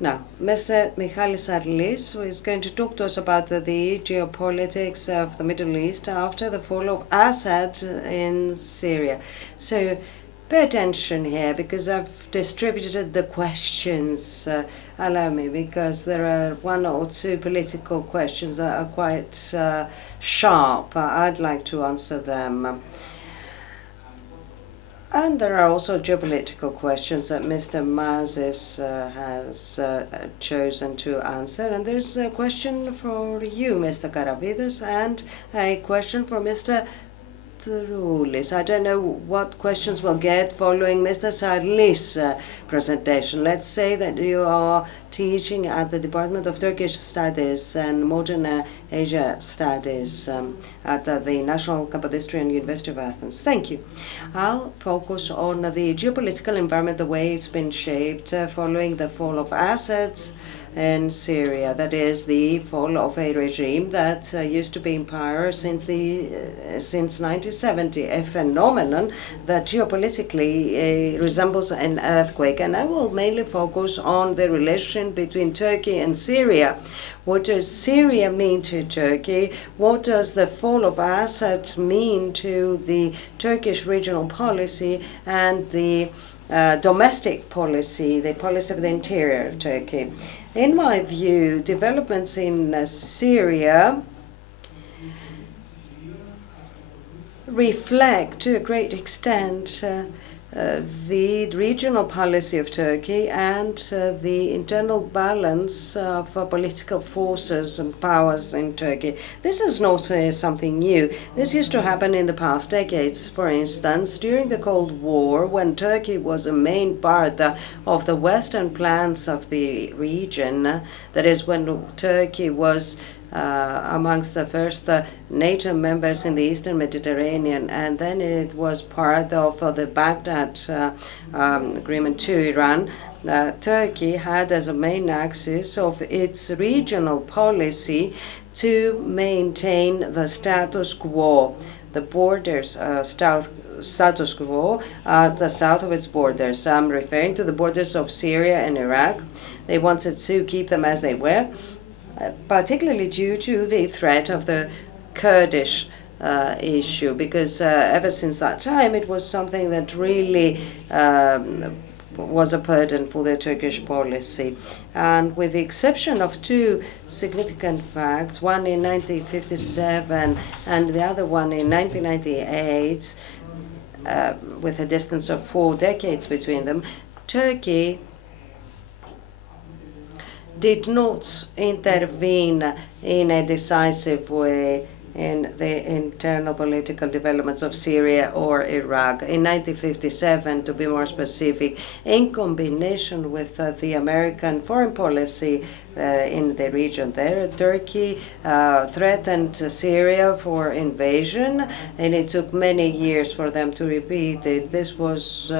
Now, Mr. Michalis Sarlis is going to talk to us about the geopolitics of the Middle East after the fall of Assad in Syria. So pay attention here because I've distributed the questions. Allow me, because there are one or two political questions that are quite sharp. I'd like to answer them. And there are also geopolitical questions that Mr. Mazes has chosen to answer. And there's a question for you, Mr. Karavidas, and a question for Mr. Trulis. I don't know what questions we'll get following Mr. Sarlis' presentation. Let's say that you are teaching at the Department of Turkish Studies and Modern Asia Studies at the National Kapodistrian University of Athens. Thank you. I'll focus on the geopolitical environment, the way it's been shaped following the fall of Assads in Syria. That is the fall of a regime that used to be in power since 1970, a phenomenon that geopolitically resembles an earthquake. And I will mainly focus on the relation between Turkey and Syria. What does Syria mean to Turkey? What does the fall of Assad mean to the Turkish regional policy and the domestic policy, the policy of the interior of Turkey? In my view, developments in Syria reflect to a great extent the regional policy of Turkey and the internal balance of political forces and powers in Turkey. This is not something new. This used to happen in the past decades. For instance, during the Cold War, when Turkey was a main part of the Western plans of the region, that is, when Turkey was amongst the first NATO members in the Eastern Mediterranean, and then it was part of the Baghdad agreement to Iran. Turkey had as a main axis of its regional policy to maintain the status quo, the borders, status quo at the south of its borders. I'm referring to the borders of Syria and Iraq. They wanted to keep them as they were, particularly due to the threat of the Kurdish issue, because ever since that time it was something that really was a burden for the Turkish policy. And with the exception of two significant facts, one in 1957 and the other one in 1998, with a distance of 4 decades between them, Turkey did not intervene in a decisive way in the internal political developments of Syria or Iraq. In 1957, to be more specific, in combination with the American foreign policy in the region there, Turkey threatened Syria for invasion, and it took many years for them to repeat it. This was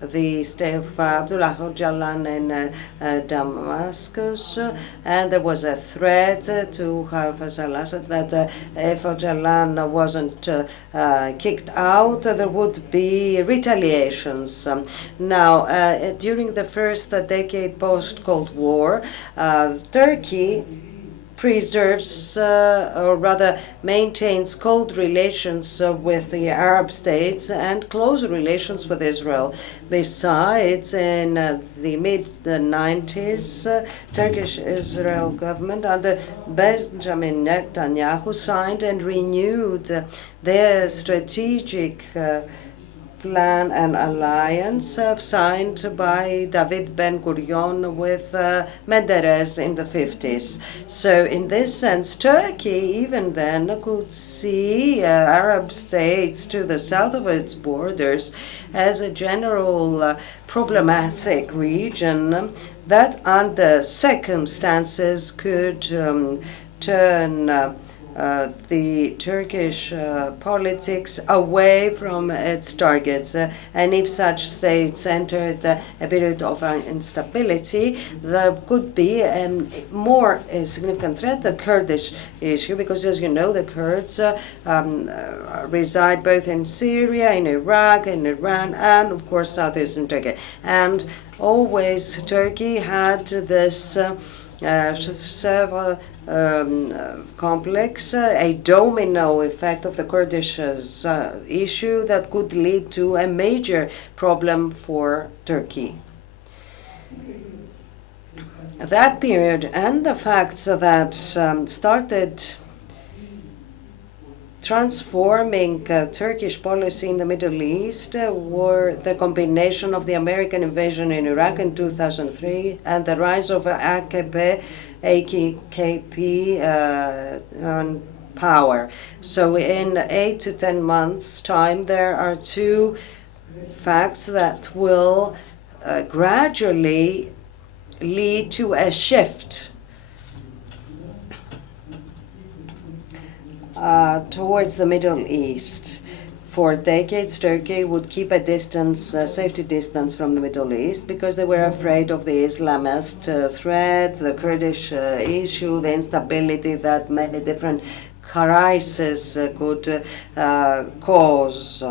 the stay of Abdullah Öcalan in Damascus, and there was a threat to Hafez al-Assad that if Öcalan wasn't kicked out, there would be retaliations. Now, during the first decade post-Cold War, Turkey preserves, or rather maintains cold relations with the Arab states and close relations with Israel. Besides, in the mid-90s, Turkish-Israel government under Benjamin Netanyahu signed and renewed their strategic plan and alliance signed by David Ben-Gurion with Menderes in the 50s. So in this sense, Turkey even then could see Arab states to the south of its borders as a general problematic region that under circumstances could turn the Turkish politics away from its targets. And if such states entered a period of instability, there could be a more significant threat, the Kurdish issue, because as you know, the Kurds reside both in Syria, in Iraq, in Iran, and of course southeastern Turkey. And always Turkey had this complex, a domino effect of the Kurdish issue that could lead to a major problem for Turkey. That period and the facts that started transforming Turkish policy in the Middle East were the combination of the American invasion in Iraq in 2003 and the rise of AKP on power. So in 8 to 10 months' time, there are two facts that will gradually lead to a shift towards the Middle East. For decades, Turkey would keep a distance, safety distance from the Middle East because they were afraid of the Islamist threat, the Kurdish issue, the instability that many different crises could cause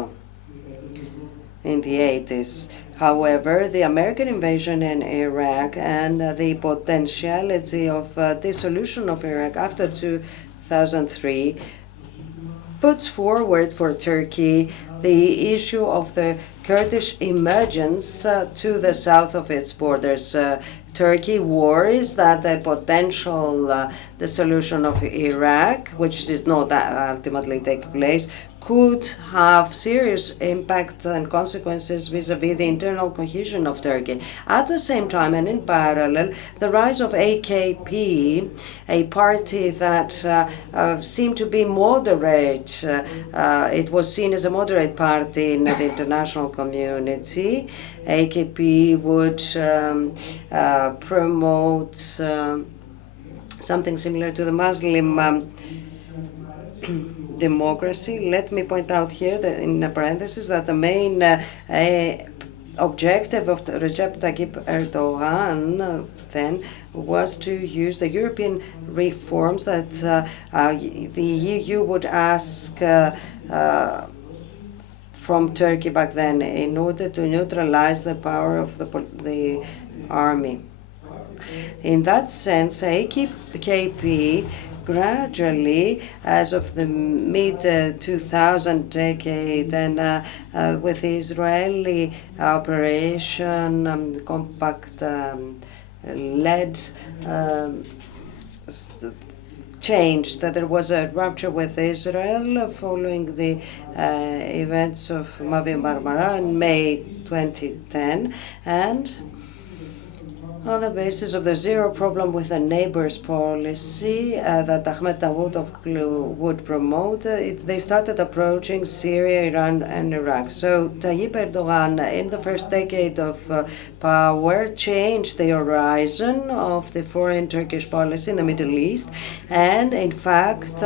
in the 80s. However, the American invasion in Iraq and the potentiality of dissolution of Iraq after 2003 puts forward for Turkey the issue of the Kurdish emergence to the south of its borders. Turkey worries that the potential dissolution of Iraq, which did not ultimately take place, could have serious impact and consequences vis-à-vis the internal cohesion of Turkey. At the same time and in parallel, the rise of AKP, a party that seemed to be moderate, it was seen as a moderate party in the international community. AKP would promote something similar to the Muslim democracy. Let me point out here that in a parenthesis that the main objective of Recep Tayyip Erdogan then was to use the European reforms that the EU would ask from Turkey back then in order to neutralize the power of the army. In that sense, AKP gradually, as of the mid-2000 decade, and with the Israeli operation, compact led, changed, that there was a rupture with Israel following the events of Mavi Marmara in May 2010, and on the basis of the zero problem with the neighbors policy that Ahmed Dawood would promote, they started approaching Syria, Iran, and Iraq. So Tayyip Erdogan, in the first decade of power, changed the horizon of the foreign Turkish policy in the Middle East, and in fact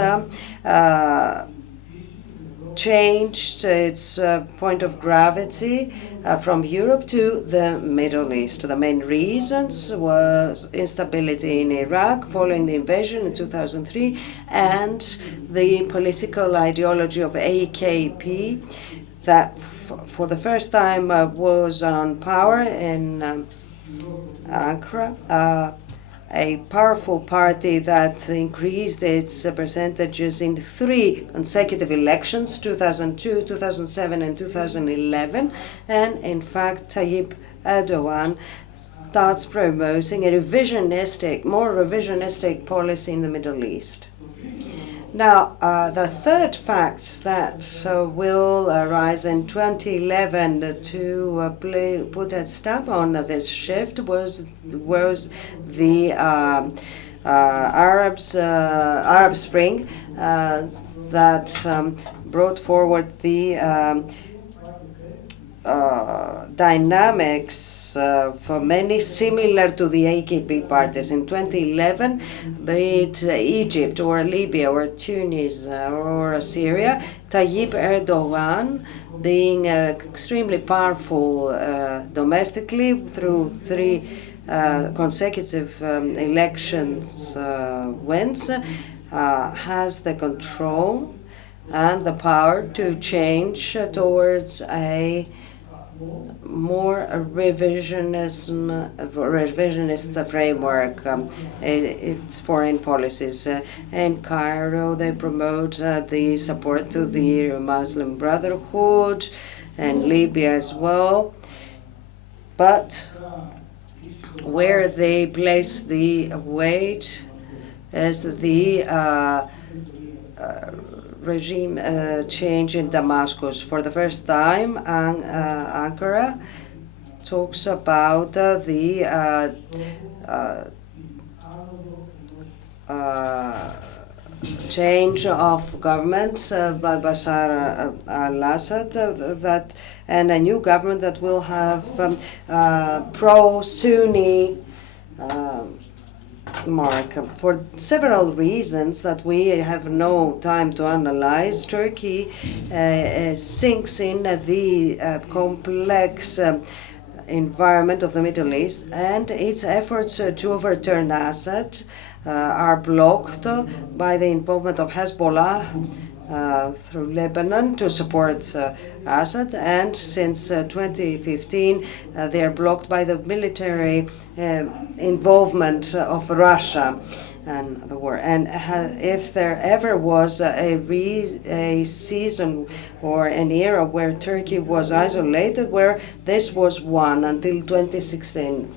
changed its point of gravity from Europe to the Middle East. The main reasons was instability in Iraq following the invasion in 2003 and the political ideology of AKP that for the first time was on power in Ankara. A powerful party that increased its percentages in 3 consecutive elections, 2002, 2007, and 2011. And in fact, Tayyip Erdogan starts promoting a more revisionistic policy in the Middle East. Now, the third fact that will arise in 2011 to put a stamp on this shift was the Arab Spring that brought forward the dynamics for many similar to the AKP parties. In 2011, be it Egypt or Libya or Tunis or Syria, Tayyip Erdogan, being extremely powerful domestically through three consecutive elections wins, has the control and the power to change towards a more revisionist framework. Its foreign policies. In Cairo, they promote the support to the Muslim Brotherhood, and Libya as well. But where they place the weight is the regime change in Damascus. For the first time, Ankara talks about the change of government by Bashar al-Assad, and a new government that will have pro-Sunni mark. For several reasons that we have no time to analyze, Turkey sinks in the complex environment of the Middle East, and its efforts to overturn Assad are blocked by the involvement of Hezbollah through Lebanon to support Assad, and since 2015 they are blocked by the military involvement of Russia and the war. And if there ever was a season or an era where Turkey was isolated, where this was one until 2016,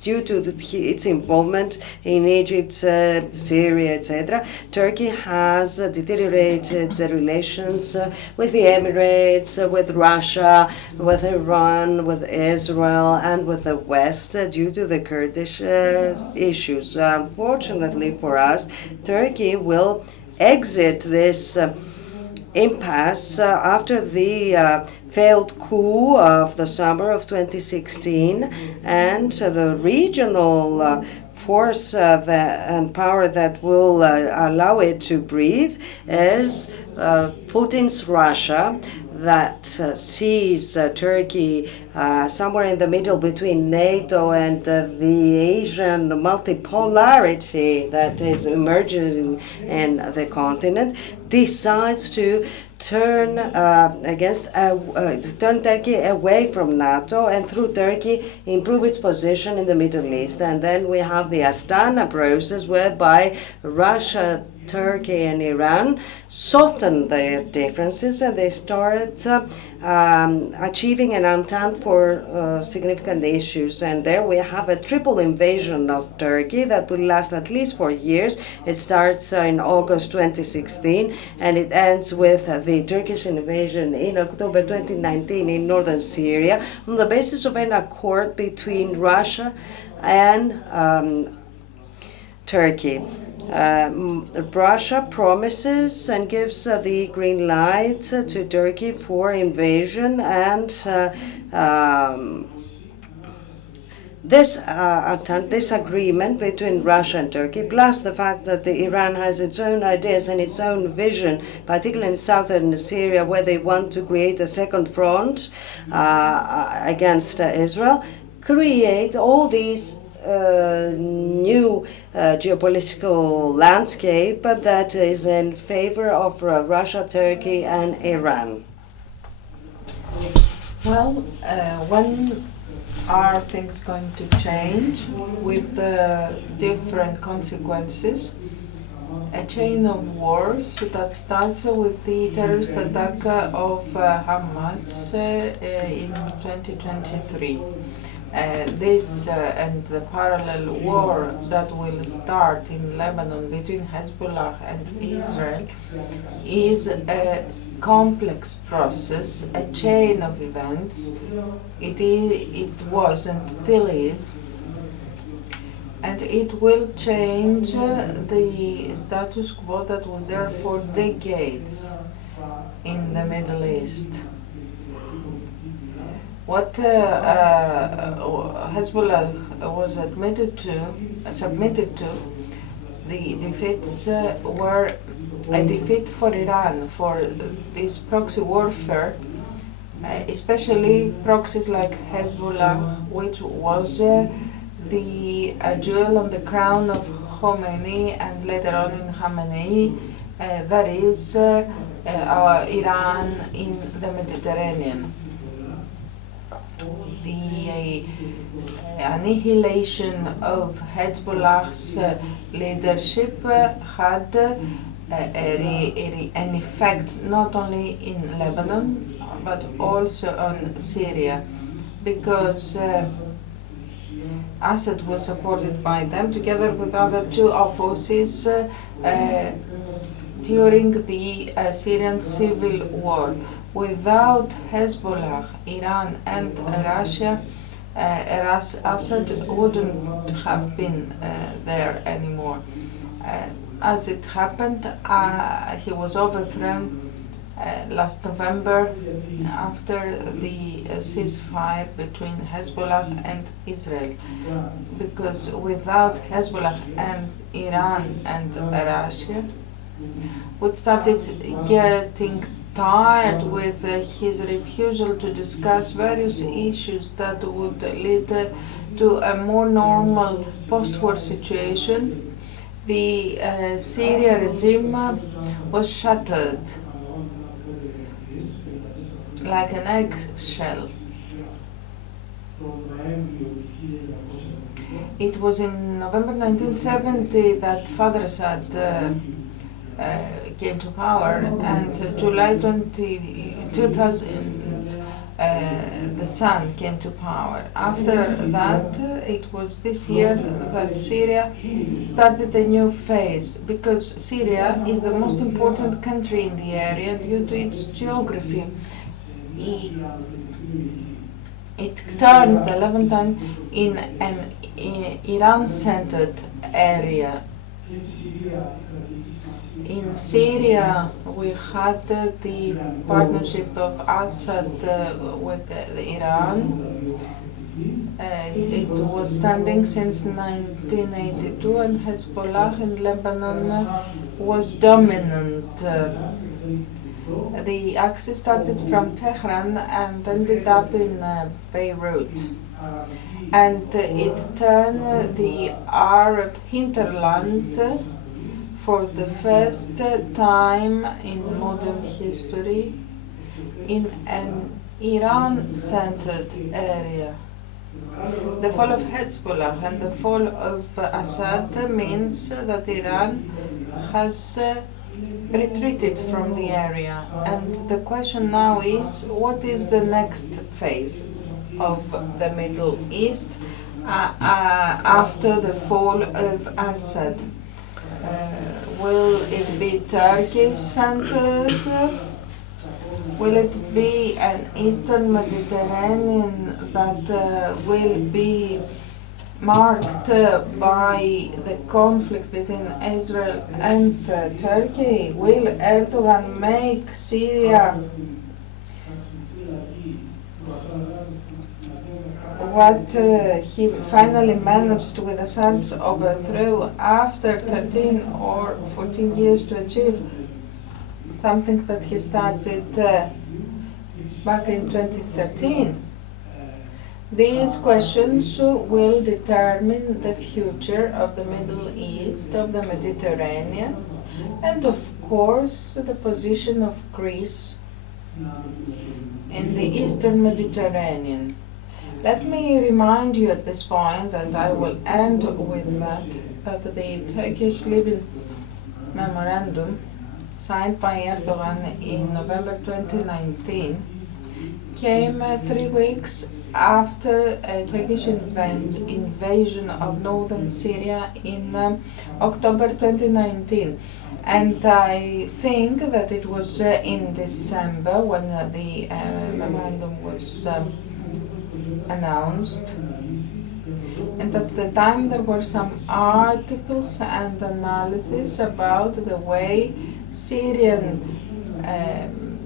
due to its involvement in Egypt, Syria, etc., Turkey has deteriorated the relations with the Emirates, with Russia, with Iran, with Israel, and with the West due to the Kurdish issues. Unfortunately for us, Turkey will exit this impasse after the failed coup of the summer of 2016, and the regional force and power that will allow it to breathe is Putin's Russia, that sees Turkey somewhere in the middle between NATO and the Asian multipolarity that is emerging in the continent, decides to turn turn Turkey away from NATO, and through Turkey improve its position in the Middle East. And then we have the Astana process, whereby Russia, Turkey and Iran soften their differences, and they start achieving an entente for significant issues. And there we have a triple invasion of Turkey that will last at least 4 years. It starts in August 2016 and it ends with the Turkish invasion in October 2019 in northern Syria, on the basis of an accord between Russia and Turkey. Russia promises and gives the green light to Turkey for invasion, and this agreement between Russia and Turkey, plus the fact that Iran has its own ideas and its own vision, particularly in southern Syria, where they want to create a second front against Israel, create all these new geopolitical landscape that is in favor of Russia, Turkey, and Iran. Well, when are things going to change with different consequences? A chain of wars that starts with the terrorist attack of Hamas in 2023. This and the parallel war that will start in Lebanon between Hezbollah and Israel is a complex process, a chain of events. It was and still is, and it will change the status quo that was there for decades in the Middle East. What Hezbollah was submitted to, the defeats were a defeat for Iran, for this proxy warfare, especially proxies like Hezbollah, which was the jewel on the crown of Khomeini and later on in Khamenei, that is Iran in the Mediterranean. The annihilation of Hezbollah's leadership had an effect not only in Lebanon but also on Syria, because Assad was supported by them together with other two forces during the Syrian civil war. Without Hezbollah, Iran and Russia, Assad wouldn't have been there anymore. As it happened, he was overthrown last November after the ceasefire between Hezbollah and Israel, because without Hezbollah and Iran and Russia, we started getting tired with his refusal to discuss various issues that would lead to a more normal post-war situation. The Syria regime was shattered like an eggshell. It was in November 1970 that Father Assad came to power, and July 2000 the son came to power. After that, it was this year that Syria started a new phase, because Syria is the most important country in the area due to its geography. It turned the Levantine in an Iran-centered area. In Syria, we had the partnership of Assad with Iran. It was standing since 1982, and Hezbollah in Lebanon was dominant. The axis started from Tehran and ended up in Beirut. And it turned the Arab hinterland for the first time in modern history in an Iran-centered area. The fall of Hezbollah and the fall of Assad means that Iran has retreated from the area, and the question now is, what is the next phase of the Middle East after the fall of Assad? Will it be Turkey-centered? Will it be an Eastern Mediterranean that will be marked by the conflict between Israel and Turkey? Will Erdogan make Syria what he finally managed with Assad's overthrow after 13 or 14 years to achieve something that he started back in 2013? These questions will determine the future of the Middle East, of the Mediterranean, and of course the position of Greece in the Eastern Mediterranean. Let me remind you at this point, and I will end with that the Turkish Libyan memorandum signed by Erdogan in November 2019 came 3 weeks after a Turkish invasion of northern Syria in October 2019. And I think that it was in December when the memorandum was announced. And at the time there were some articles and analysis about the way Syrian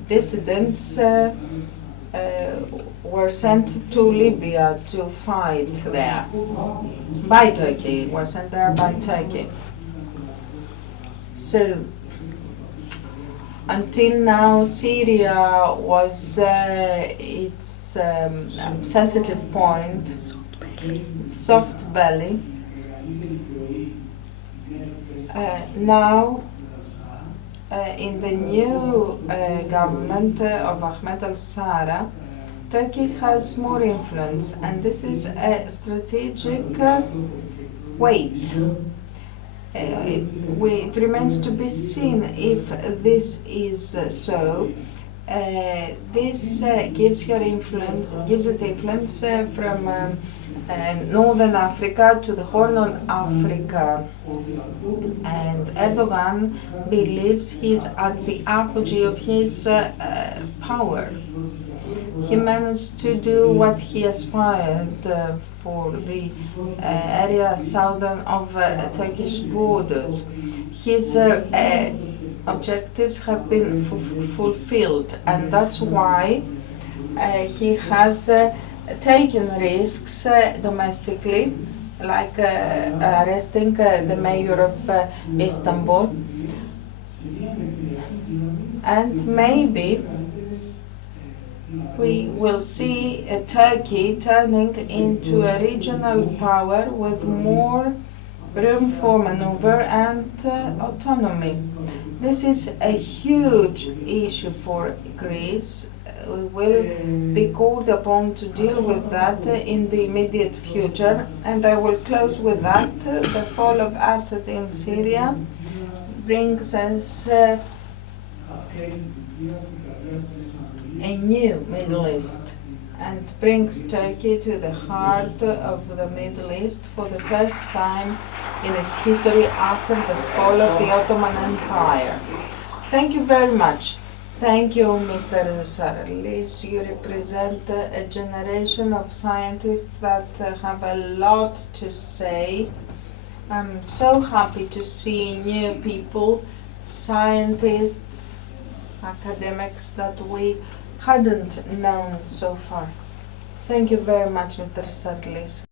dissidents were sent to Libya to fight there by Turkey, were sent there by Turkey. So until now, Syria was its sensitive point, soft belly. Now, in the new government of Ahmed al-Sara, Turkey has more influence, and this is a strategic weight. It remains to be seen if this is so. This gives it influence from Northern Africa to the Horn of Africa, and Erdogan believes he's at the apogee of his power. He managed to do what he aspired for the area southern of Turkish borders. His objectives have been fulfilled, and that's why he has taken risks domestically, like arresting the mayor of Istanbul, and maybe we will see Turkey turning into a regional power with more room for maneuver and autonomy. This is a huge issue for Greece. We will be called upon to deal with that in the immediate future. And I will close with that. The fall of Assad in Syria brings us a new Middle East and brings Turkey to the heart of the Middle East for the first time in its history after the fall of the Ottoman Empire. Thank you very much. Thank you, Mr. Sarlis. You represent a generation of scientists that have a lot to say. I'm so happy to see new people, scientists, academics that we hadn't known so far. Thank you very much, Mr. Sarlis.